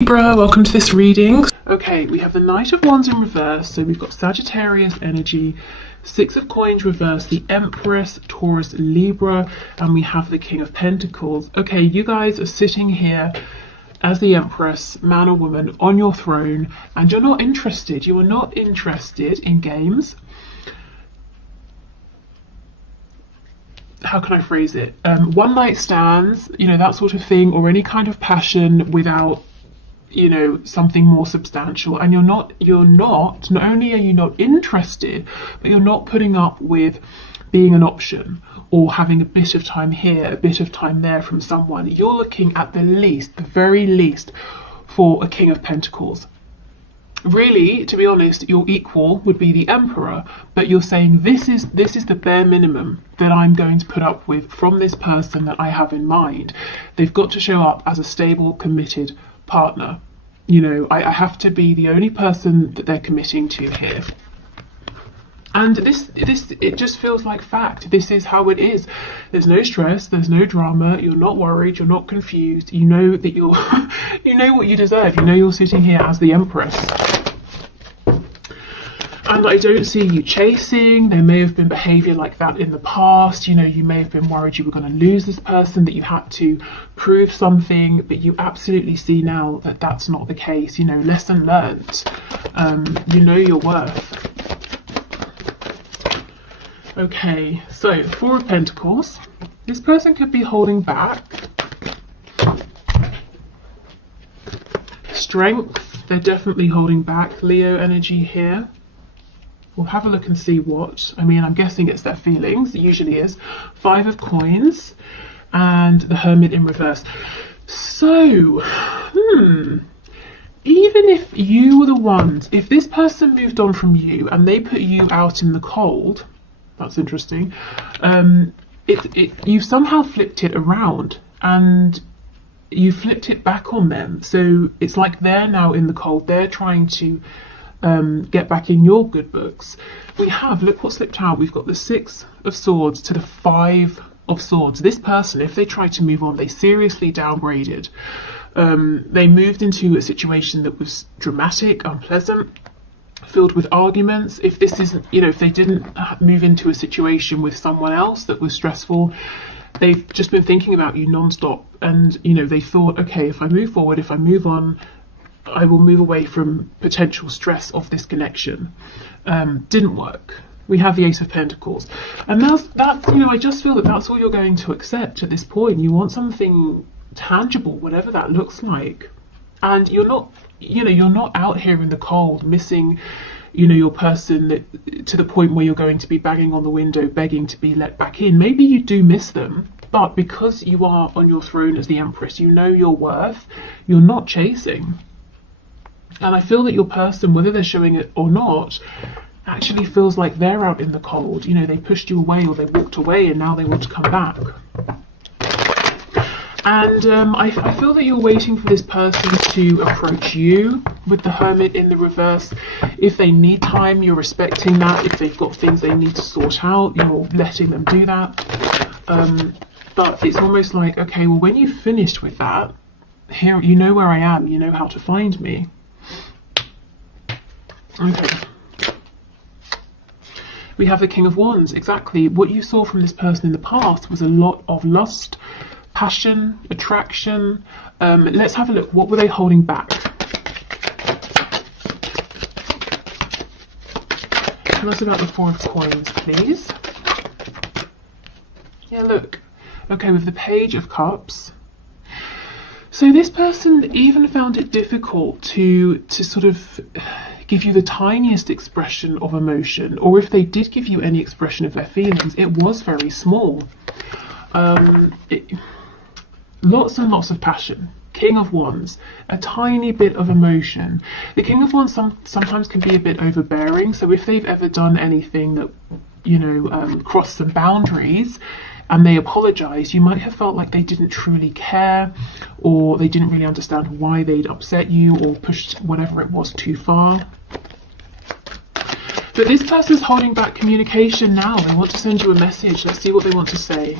Libra, welcome to this reading. Okay, we have the Knight of Wands in reverse, so we've got Sagittarius energy, Six of Coins reverse, the Empress, Taurus, Libra, and we have the King of Pentacles. Okay, you guys are sitting here as the Empress, man or woman, on your throne, and you're not interested. You are not interested in games. How can I phrase it? One night stands, you know, that sort of thing, or any kind of passion without, you know, something more substantial. And not only are you not interested, but you're not putting up with being an option or having a bit of time here, a bit of time there from someone. You're looking at the very least, for a King of Pentacles. Really, to be honest, your equal would be the Emperor, but you're saying this is the bare minimum that I'm going to put up with from this person that I have in mind. They've got to show up as a stable, committed partner. You know, I have to be the only person that they're committing to here. And it just feels like fact. This is how it is. There's no stress, there's no drama, you're not worried, you're not confused. You know that you're you know what you deserve. You know you're sitting here as the Empress. And I don't see you chasing. There may have been behaviour like that in the past. You know, you may have been worried you were going to lose this person, that you had to prove something, but you absolutely see now that that's not the case. You know, lesson learned. You know your worth. Okay, so Four of Pentacles. This person could be holding back. Strength, they're definitely holding back. Leo energy here. We'll have a look and see what. I mean, I'm guessing it's their feelings. It usually is. Five of Coins and the Hermit in reverse. So, even if you were the ones, if this person moved on from you and they put you out in the cold, that's interesting. You somehow flipped it around and you flipped it back on them. So it's like they're now in the cold. They're trying to get back in your good books. We have, look what slipped out. We've got the Six of Swords to the Five of Swords. This person, if they tried to move on, they seriously downgraded. They moved into a situation that was dramatic, unpleasant, filled with arguments. If this isn't, you know, if they didn't move into a situation with someone else that was stressful, they've just been thinking about you non-stop. And, you know, they thought, okay, if I move forward, if I move on, I will move away from potential stress of this connection. Didn't work. We have the Ace of Pentacles. And that's, you know, I just feel that that's all you're going to accept at this point. You want something tangible, whatever that looks like. And you're not, you know, you're not out here in the cold missing, you know, your person that, to the point where you're going to be banging on the window, begging to be let back in. Maybe you do miss them, but because you are on your throne as the Empress, you know your worth, you're not chasing. And I feel that your person, whether they're showing it or not, actually feels like they're out in the cold. You know, they pushed you away or they walked away and now they want to come back. And I feel that you're waiting for this person to approach you with the Hermit in the reverse. If they need time, you're respecting that. If they've got things they need to sort out, you're letting them do that. But it's almost like, okay, well, when you've finished with that, here, you know where I am, you know how to find me. Okay. We have the King of Wands. Exactly. What you saw from this person in the past was a lot of lust, passion, attraction. Let's have a look. What were they holding back? Tell us about the Four of Coins, please. Yeah, look. Okay, with the Page of Cups. So this person even found it difficult to sort of give you the tiniest expression of emotion, or if they did give you any expression of their feelings, it was very small. Lots and lots of passion. King of Wands, a tiny bit of emotion. The King of Wands sometimes can be a bit overbearing, so if they've ever done anything that, you know, crossed some boundaries and they apologise, you might have felt like they didn't truly care, or they didn't really understand why they'd upset you or pushed whatever it was too far. But this person's holding back communication now. They want to send you a message. Let's see what they want to say.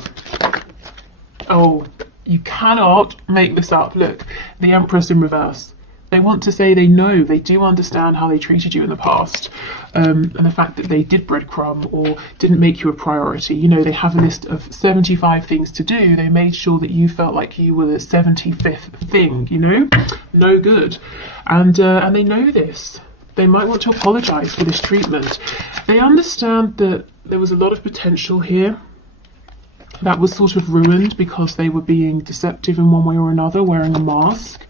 Oh, you cannot make this up. Look, the Empress in reverse. They want to say they know, they do understand how they treated you in the past, and the fact that they did breadcrumb or didn't make you a priority. You know, they have a list of 75 things to do. They made sure that you felt like you were the 75th thing, you know, no good. And they know this. They might want to apologize for this treatment. They understand that there was a lot of potential here that was sort of ruined because they were being deceptive in one way or another, wearing a mask.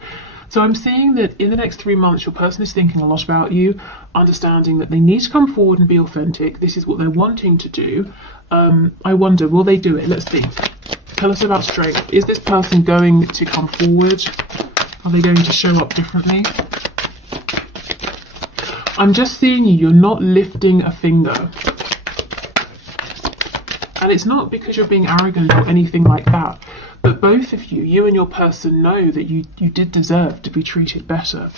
So I'm seeing that in the next 3 months, your person is thinking a lot about you, understanding that they need to come forward and be authentic. This is what they're wanting to do. I wonder, will they do it? Let's see. Tell us about strength. Is this person going to come forward? Are they going to show up differently? I'm just seeing you're not lifting a finger. And it's not because you're being arrogant or anything like that. But both of you, you and your person, know that you did deserve to be treated better.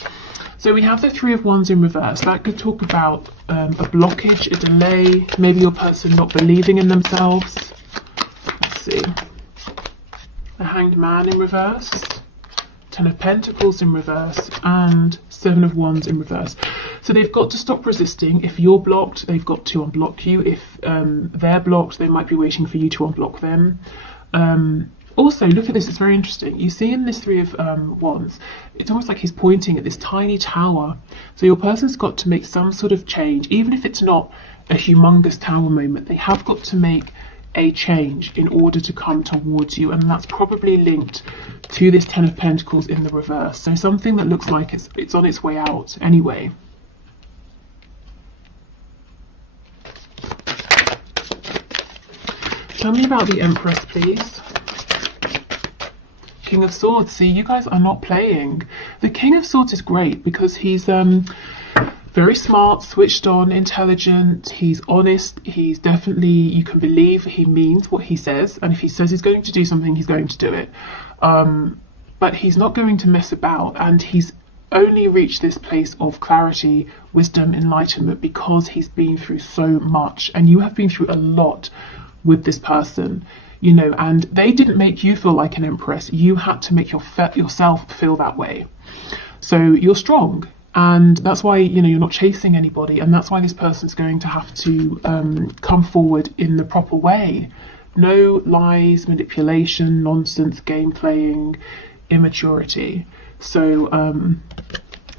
So we have the Three of Wands in reverse. That could talk about a blockage, a delay, maybe your person not believing in themselves. Let's see. The Hanged Man in reverse. Ten of Pentacles in reverse. And Seven of Wands in reverse. So they've got to stop resisting. If you're blocked, they've got to unblock you. If they're blocked, they might be waiting for you to unblock them. Also, look at this, it's very interesting. You see in this Three of Wands, it's almost like he's pointing at this tiny tower. So your person's got to make some sort of change, even if it's not a humongous tower moment. They have got to make a change in order to come towards you, and that's probably linked to this Ten of Pentacles in the reverse. So something that looks like it's on its way out anyway. Tell me about the Empress, please. King of Swords. See, you guys are not playing. The King of Swords is great because he's very smart, switched on, intelligent, he's honest, he's definitely, you can believe he means what he says, and if he says he's going to do something, he's going to do it. But he's not going to mess about, and he's only reached this place of clarity, wisdom, enlightenment because he's been through so much, and you have been through a lot with this person, you know, and they didn't make you feel like an empress. You had to make yourself feel that way. So you're strong, and that's why, you know, you're not chasing anybody, and that's why this person's going to have to come forward in the proper way. No lies, manipulation, nonsense, game playing, immaturity. So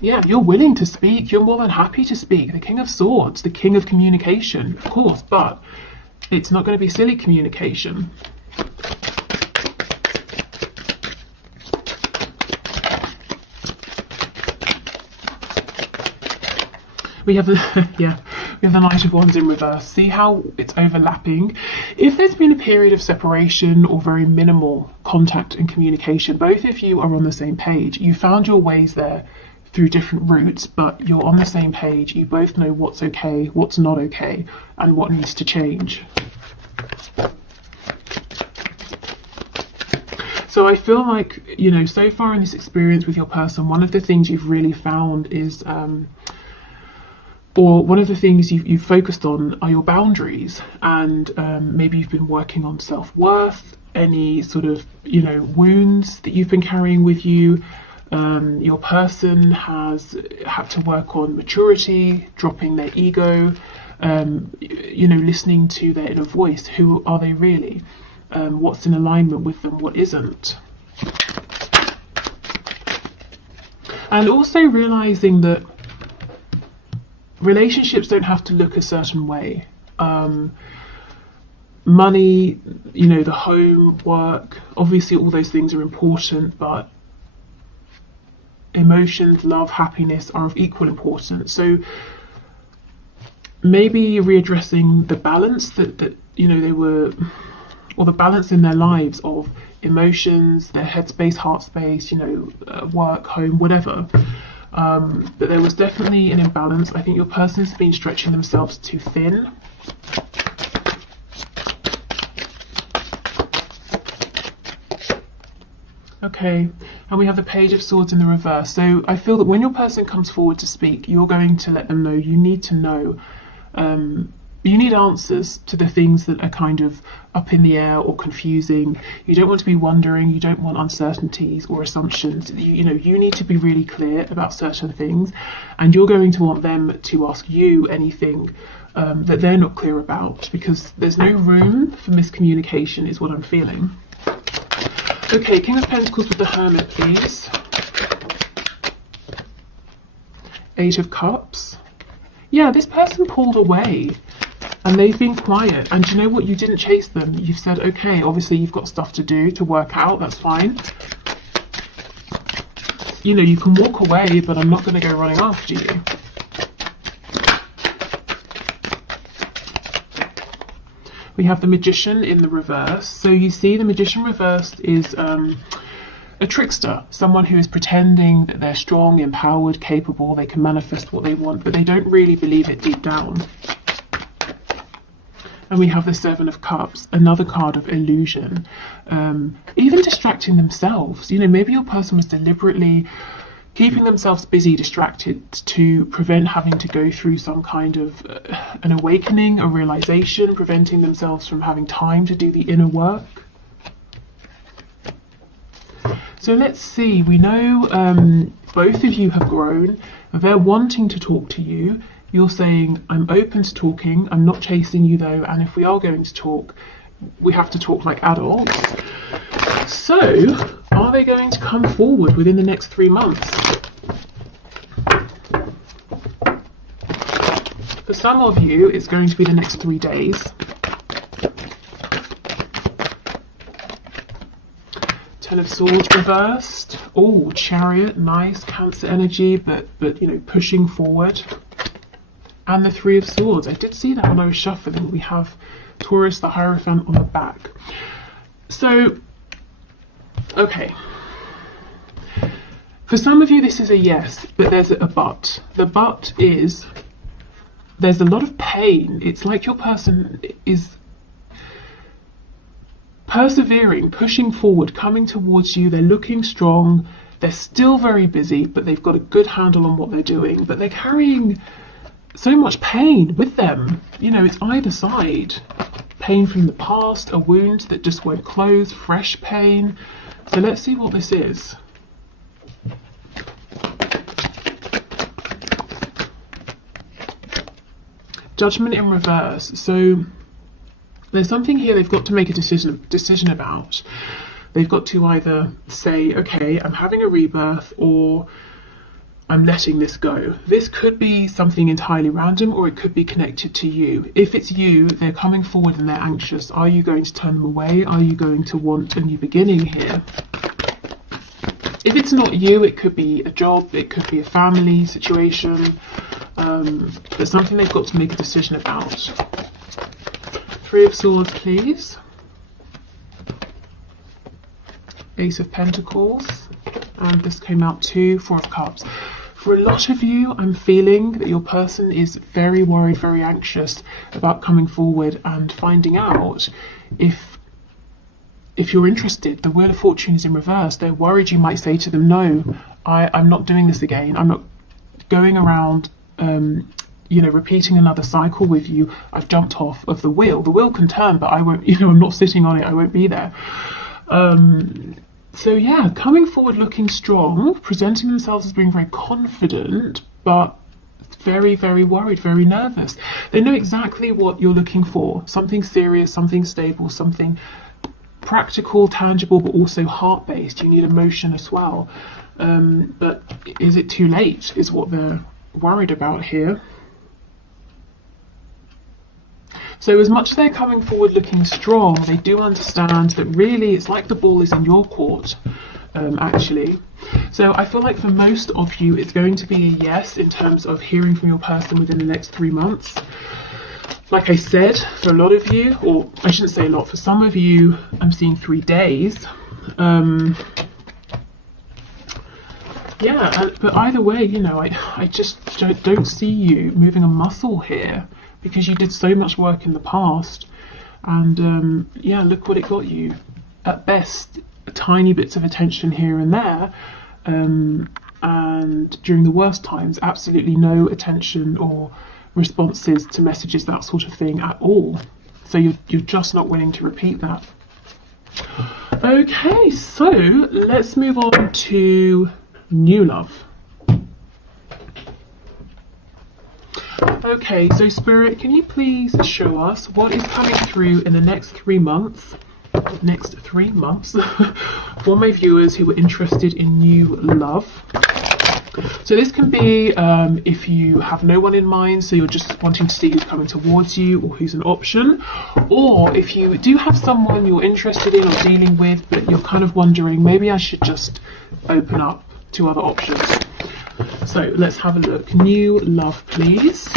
yeah, you're willing to speak, you're more than happy to speak. The King of Swords, the King of Communication, of course, but it's not going to be silly communication. We have the yeah, we have the Knight of Wands in reverse. See how it's overlapping? If there's been a period of separation or very minimal contact and communication, both of you are on the same page. You found your ways there through different routes, but you're on the same page. You both know what's okay, what's not okay, and what needs to change. So I feel like, you know, so far in this experience with your person, one of the things you've really found is, or one of the things you've focused on are your boundaries, and maybe you've been working on self-worth, any sort of, you know, wounds that you've been carrying with you. Your person has had to work on maturity, dropping their ego, you know, listening to their inner voice. Who are they really? What's in alignment with them, what isn't? And also realizing that relationships don't have to look a certain way. Money, you know, the home, work, obviously all those things are important, but emotions, love, happiness are of equal importance. So maybe readdressing the balance that you know, they were, or the balance in their lives of emotions, their headspace, heart space, you know, work, home, whatever. But there was definitely an imbalance. I think your person's been stretching themselves too thin. Okay, and we have the Page of Swords in the reverse. So I feel that when your person comes forward to speak, you're going to let them know, you need to know you need answers to the things that are kind of up in the air or confusing. You don't want to be wondering, you don't want uncertainties or assumptions. You know, you need to be really clear about certain things, and you're going to want them to ask you anything that they're not clear about, because there's no room for miscommunication is what I'm feeling. Okay, King of Pentacles with the Hermit, please. Eight of Cups. Yeah, this person pulled away and they've been quiet. And you know what? You didn't chase them. You've said, okay, obviously you've got stuff to do, to work out. That's fine. You know, you can walk away, but I'm not going to go running after you. We have the Magician in the reverse. So you see the Magician reversed is a trickster, someone who is pretending that they're strong, empowered, capable, they can manifest what they want, but they don't really believe it deep down. And we have the Seven of Cups, another card of illusion, even distracting themselves. You know, maybe your person was deliberately keeping themselves busy, distracted, to prevent having to go through some kind of an awakening, a realization, preventing themselves from having time to do the inner work. So let's see, we know both of you have grown, they're wanting to talk to you. You're saying, I'm open to talking, I'm not chasing you though, and if we are going to talk, we have to talk like adults. So, are they going to come forward within the next 3 months? For some of you, it's going to be the next 3 days. Ten of Swords reversed. Oh, Chariot, nice, Cancer energy, but you know, pushing forward. And the Three of Swords. I did see that when I was shuffling. We have Taurus, the Hierophant on the back. So, okay. For some of you, this is a yes, but there's a but. The but is there's a lot of pain. It's like your person is persevering, pushing forward, coming towards you. They're looking strong. They're still very busy, but they've got a good handle on what they're doing. But they're carrying so much pain with them. You know, it's either side. Pain from the past, a wound that just won't close, fresh pain. So let's see what this is. Judgment in reverse. So there's something here they've got to make a decision about. They've got to either say, okay, I'm having a rebirth, or I'm letting this go. This could be something entirely random, or it could be connected to you. If it's you, they're coming forward and they're anxious. Are you going to turn them away? Are you going to want a new beginning here? If it's not you, it could be a job, it could be a family situation, but something they've got to make a decision about. Three of Swords, please. Ace of Pentacles, and this came out too, Four of Cups. For a lot of you, I'm feeling that your person is very worried, very anxious about coming forward and finding out if you're interested. The Wheel of Fortune is in reverse. They're worried you might say to them, no, I'm not doing this again. I'm not going around, you know, repeating another cycle with you. I've jumped off of the wheel. The wheel can turn, but I won't, you know, I'm not sitting on it. I won't be there. So yeah, coming forward looking strong, presenting themselves as being very confident, but very, very worried, very nervous. They know exactly what you're looking for. Something serious, something stable, something practical, tangible, but also heart-based. You need emotion as well. But is it too late, is what they're worried about here. So as much as they're coming forward looking strong, they do understand that really it's like the ball is in your court, actually. So I feel like for most of you, it's going to be a yes in terms of hearing from your person within the next 3 months. Like I said, for a lot of you, or I shouldn't say a lot, for some of you, I'm seeing 3 days. Yeah, but either way, you know, I just don't see you moving a muscle here, because you did so much work in the past, and yeah, look what it got you. At best, tiny bits of attention here and there, and during the worst times, absolutely no attention or responses to messages, that sort of thing at all. So you're just not willing to repeat that. Okay, so let's move on to new love. Okay, so Spirit, can you please show us what is coming through in the next 3 months? Next 3 months for my viewers who are interested in new love. So this can be if you have no one in mind, so you're just wanting to see who's coming towards you or who's an option, or if you do have someone you're interested in or dealing with, but you're kind of wondering, maybe I should just open up to other options. So let's have a look. New love, please.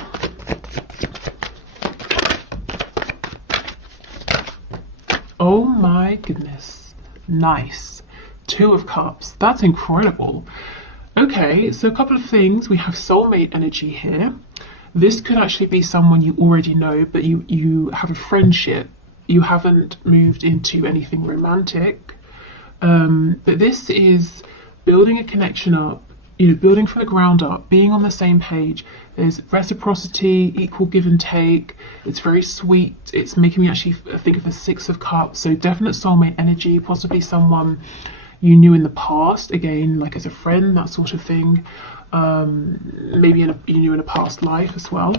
Oh my goodness. Nice. 2 of Cups. That's incredible. Okay, so a couple of things. We have soulmate energy here. This could actually be someone you already know, but you have a friendship. You haven't moved into anything romantic. But this is building a connection up, building from the ground up, being on the same page. There's reciprocity, equal give and take. It's very sweet. It's making me actually think of the 6 of Cups. So definite soulmate energy, possibly someone you knew in the past, again, like as a friend, that sort of thing. Maybe you knew in a past life as well.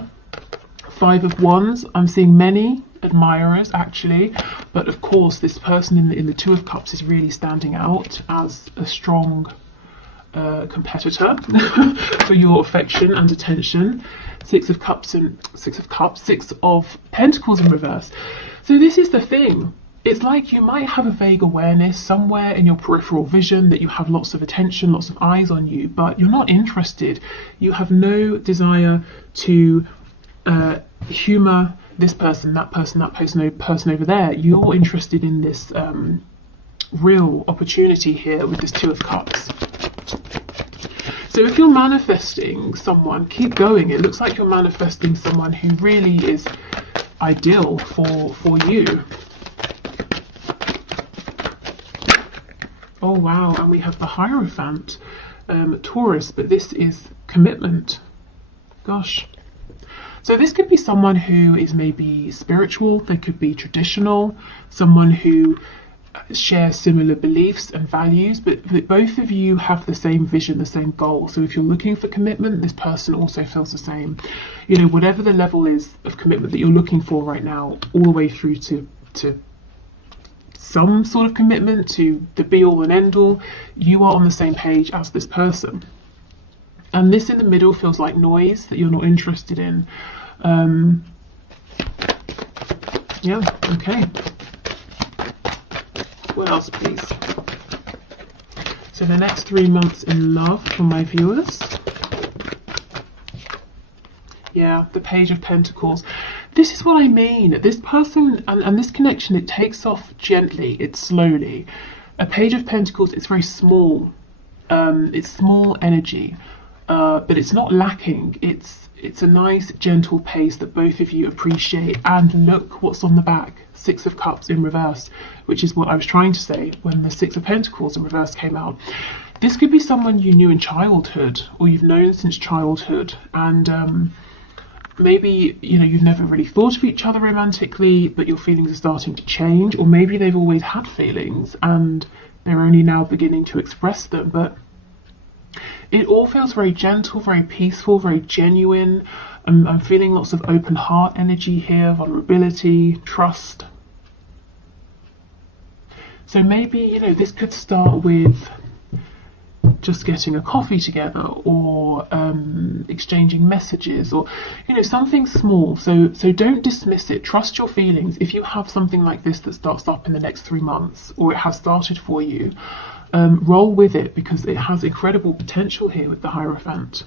5 of Wands, I'm seeing many admirers actually, but of course this person in the 2 of Cups is really standing out as a strong competitor for your affection and attention. 6 of Cups and 6 of Pentacles in reverse. So this is the thing. It's like you might have a vague awareness somewhere in your peripheral vision that you have lots of attention, lots of eyes on you, but you're not interested. You have no desire to humour this person, that person, person over there. You're interested in this real opportunity here with this 2 of Cups. So if you're manifesting someone, keep going. It looks like you're manifesting someone who really is ideal for you. Oh wow, and we have the Hierophant, Taurus, but this is commitment. Gosh. So this could be someone who is maybe spiritual, they could be traditional, someone who shares similar beliefs and values, but both of you have the same vision, the same goal. So if you're looking for commitment, this person also feels the same. Whatever the level is of commitment that you're looking for right now, all the way through to some sort of commitment, to the be all and end all, you are on the same page as this person. And this in the middle feels like noise that you're not interested in. Yeah, okay. What else, please? So the next 3 months in love for my viewers. Yeah, the Page of Pentacles. This is what I mean. This person and this connection, it takes off gently, it's slowly. A Page of Pentacles, it's very small. It's small energy, but it's not lacking. It's a nice, gentle pace that both of you appreciate. And look what's on the back. 6 of Cups in reverse, which is what I was trying to say when the 6 of Pentacles in reverse came out. This could be someone you knew in childhood, or you've known since childhood, and maybe you've never really thought of each other romantically, but your feelings are starting to change, or maybe they've always had feelings and they're only now beginning to express them. But it all feels very gentle, very peaceful, very genuine. I'm feeling lots of open heart energy here, vulnerability, trust. So maybe, this could start with just getting a coffee together, or exchanging messages, or something small. So don't dismiss it. Trust your feelings. If you have something like this that starts up in the next 3 months, or it has started for you, roll with it, because it has incredible potential here with the Hierophant.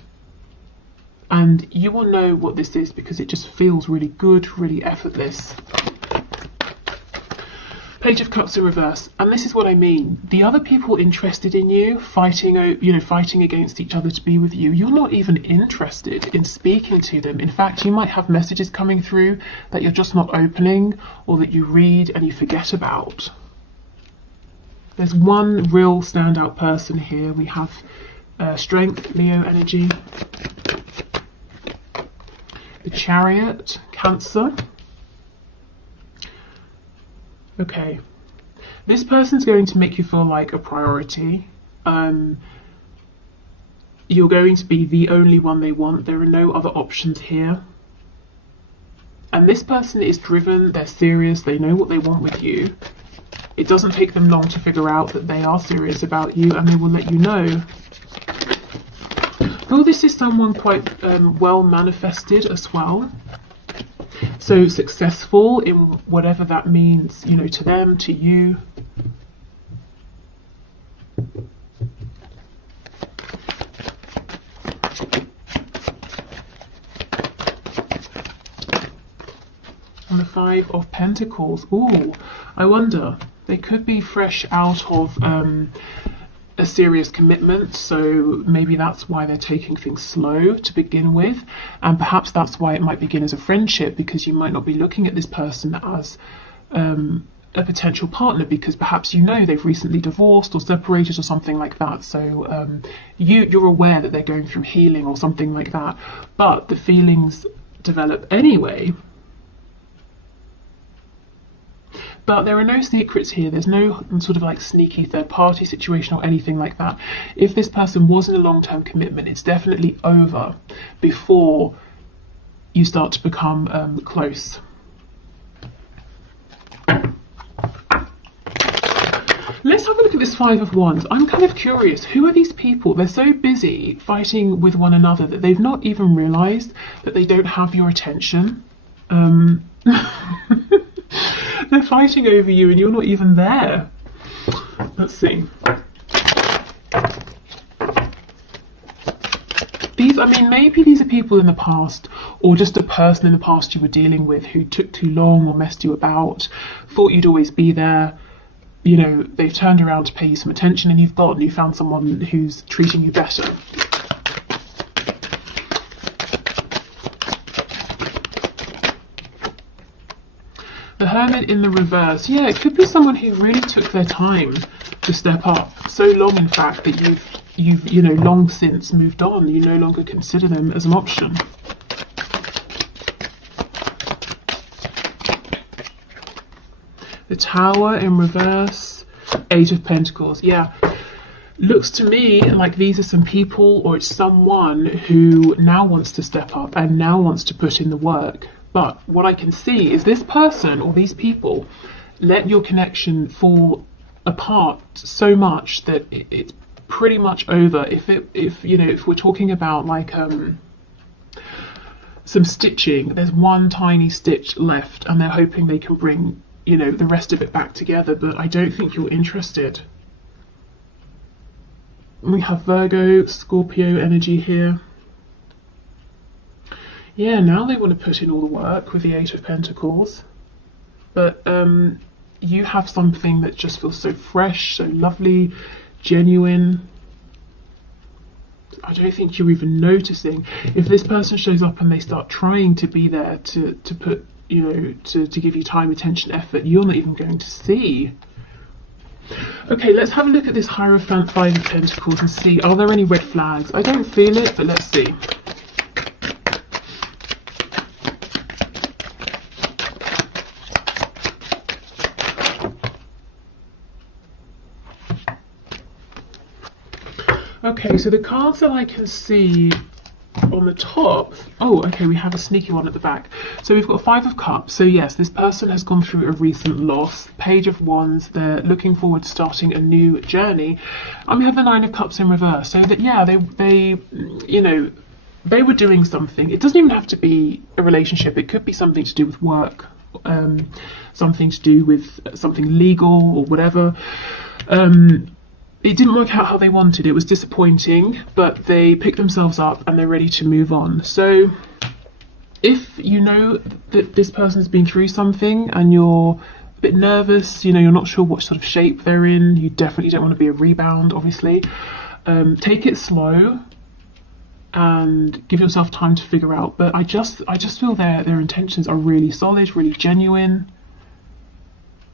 And you will know what this is because it just feels really good, really effortless. Page of Cups in reverse, and this is what I mean. The other people interested in you, fighting against each other to be with you, you're not even interested in speaking to them. In fact, you might have messages coming through that you're just not opening, or that you read and you forget about. There's one real standout person here. We have Strength, Leo energy. The the Chariot, Cancer. Okay, this person's going to make you feel like a priority. You're going to be the only one they want. There are no other options here. And this person is driven, they're serious, they know what they want with you. It doesn't take them long to figure out that they are serious about you, and they will let you know. Oh, this is someone quite well manifested as well. So successful in whatever that means, you know, to them, to you. And the Five of Pentacles. Ooh, I wonder. They could be fresh out of a serious commitment, so maybe that's why they're taking things slow to begin with, and perhaps that's why it might begin as a friendship, because you might not be looking at this person as a potential partner, because perhaps you know they've recently divorced or separated or something like that, so you're aware that they're going through healing or something like that, but the feelings develop anyway. But there are no secrets here. There's no sort of like sneaky third party situation or anything like that. If this person was in a long-term commitment, it's definitely over before you start to become close. Let's have a look at this Five of Wands. I'm kind of curious. Who are these people? They're so busy fighting with one another that they've not even realised that they don't have your attention. They're fighting over you and you're not even there. Let's see. I mean, maybe these are people in the past, or just a person in the past you were dealing with who took too long or messed you about, thought you'd always be there. You know, they've turned around to pay you some attention and you found someone who's treating you better. The Hermit in the reverse. Yeah, it could be someone who really took their time to step up. So long, in fact, that you've you know, long since moved on. You no longer consider them as an option. The Tower in reverse. Eight of Pentacles. Yeah. Looks to me like these are some people, or it's someone who now wants to step up and now wants to put in the work. But what I can see is this person or these people let your connection fall apart so much that it's pretty much over. If we're talking about like some stitching, there's one tiny stitch left and they're hoping they can bring, you know, the rest of it back together, but I don't think you're interested. We have Virgo, Scorpio energy here. Yeah, now they want to put in all the work with the Eight of Pentacles. But you have something that just feels so fresh, so lovely, genuine. I don't think you're even noticing. If this person shows up and they start trying to be there to put, you know, to give you time, attention, effort, you're not even going to see. Okay, let's have a look at this Hierophant, Five of Pentacles, and see, are there any red flags? I don't feel it, but let's see. Okay, so the cards that I can see on the top, oh, okay, we have a sneaky one at the back. So we've got Five of Cups. So yes, this person has gone through a recent loss. Page of Wands, they're looking forward to starting a new journey. And we have the Nine of Cups in reverse. So that, yeah, they you know, they were doing something. It doesn't even have to be a relationship. It could be something to do with work, something to do with something legal or whatever. It didn't work out how they wanted. It was disappointing, but they picked themselves up and they're ready to move on. So if you know that this person's been through something and you're a bit nervous, you know, you're not sure what sort of shape they're in, you definitely don't want to be a rebound, obviously. Take it slow and give yourself time to figure out. But I just feel their intentions are really solid, really genuine.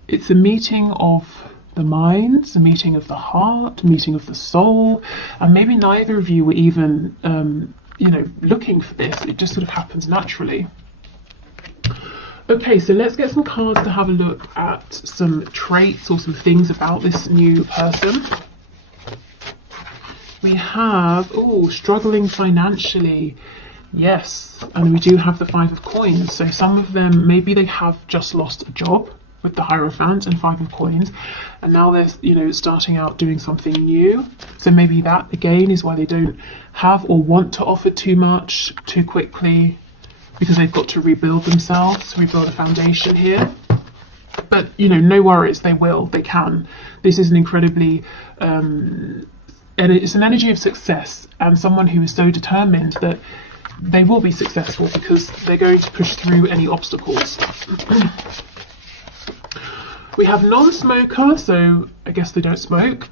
It's a meeting of the minds, a meeting of the heart, a meeting of the soul, and maybe neither of you were even you know, looking for this. It just sort of happens naturally. Okay, so let's get some cards to have a look at some traits or some things about this new person. We have, oh, struggling financially. Yes, and we do have the Five of Coins. So some of them, maybe they have just lost a job with the Hierophant and Five of Coins, and now they're, you know, starting out doing something new. So maybe that, again, is why they don't have or want to offer too much too quickly, because they've got to rebuild themselves, rebuild a foundation here. But, you know, no worries, they will, they can. This is an incredibly, and it's an energy of success, and someone who is so determined that they will be successful because they're going to push through any obstacles. We have non-smoker, so I guess they don't smoke.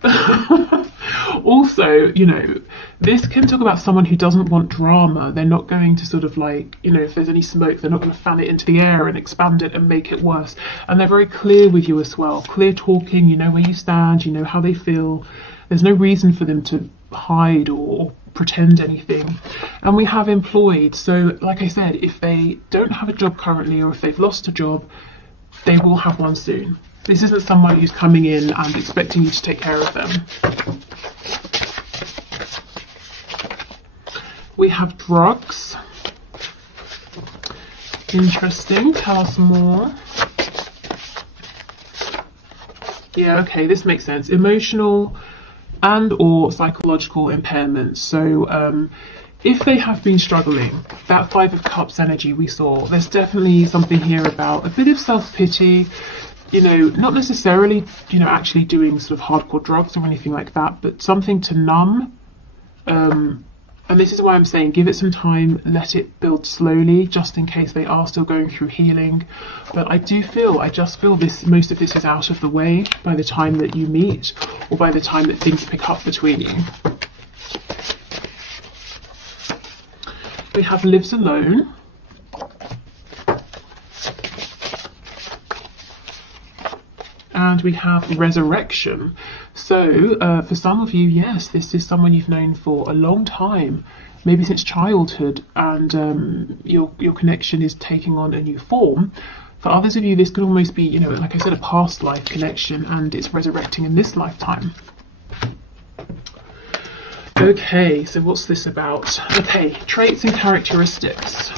Also, you know, this can talk about someone who doesn't want drama. They're not going to sort of like, you know, if there's any smoke, they're not going to fan it into the air and expand it and make it worse. And they're very clear with you as well. Clear talking, you know where you stand, you know how they feel. There's no reason for them to hide or pretend anything. And we have employed. So like I said, if they don't have a job currently, or if they've lost a job, they will have one soon. This isn't someone who's coming in and expecting you to take care of them. We have drugs. Interesting. Tell us more. Yeah, okay, this makes sense. Emotional and or psychological impairments. So if they have been struggling, that Five of Cups energy we saw, there's definitely something here about a bit of self-pity, you know, not necessarily, you know, actually doing sort of hardcore drugs or anything like that, but something to numb. And this is why I'm saying give it some time, let it build slowly, just in case they are still going through healing. But I just feel this, most of this is out of the way by the time that you meet, or by the time that things pick up between you. We have lives alone. And we have resurrection. So for some of you, yes, this is someone you've known for a long time, maybe since childhood, and your connection is taking on a new form. For others of you, this could almost be, you know, like I said, a past life connection, and it's resurrecting in this lifetime. Okay, so what's this about? Okay, traits and characteristics.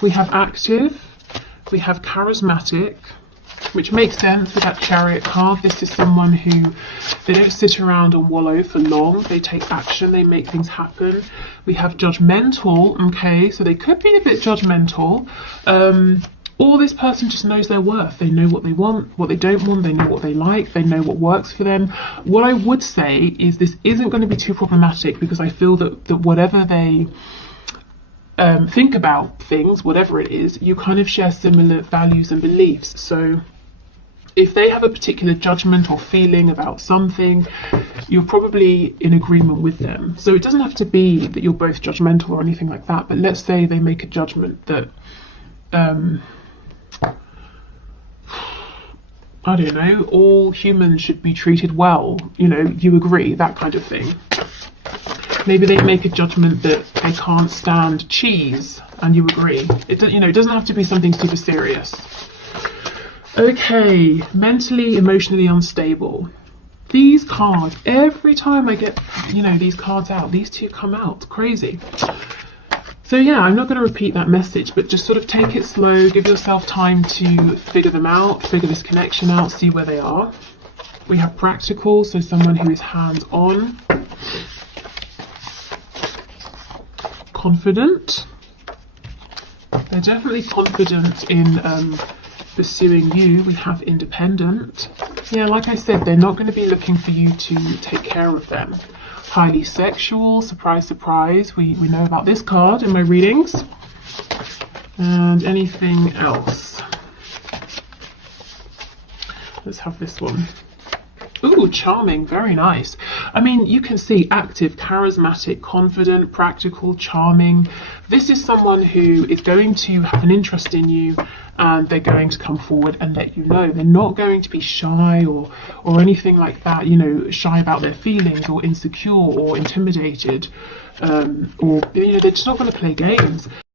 We have active, we have charismatic, which makes sense with that Chariot card. This is someone who, they don't sit around and wallow for long. They take action, they make things happen. We have judgmental, okay, so they could be a bit judgmental. Or this person just knows their worth. They know what they want, what they don't want, they know what they like, they know what works for them. What I would say is this isn't going to be too problematic, because I feel that whatever they think about things, whatever it is, you kind of share similar values and beliefs. So if they have a particular judgment or feeling about something, you're probably in agreement with them. So it doesn't have to be that you're both judgmental or anything like that, but let's say they make a judgment that I don't know, all humans should be treated well, you know, you agree, that kind of thing. Maybe they make a judgment that they can't stand cheese, and you agree. It doesn't have to be something super serious. Okay, mentally, emotionally unstable. These cards, every time I get, you know, these cards out, these two come out. Crazy. So yeah, I'm not going to repeat that message, but just sort of take it slow, give yourself time to figure them out, figure this connection out, see where they are. We have practical, so someone who is hands-on. Confident. They're definitely confident in pursuing you. We have independent. Yeah, like I said, they're not going to be looking for you to take care of them. Highly sexual, surprise, surprise. We know about this card in my readings. And anything else? Let's have this one. Ooh, charming, very nice. I mean, you can see active, charismatic, confident, practical, charming. This is someone who is going to have an interest in you, and they're going to come forward and let you know. They're not going to be shy or anything like that, you know, shy about their feelings or insecure or intimidated, or, you know, they're just not going to play games.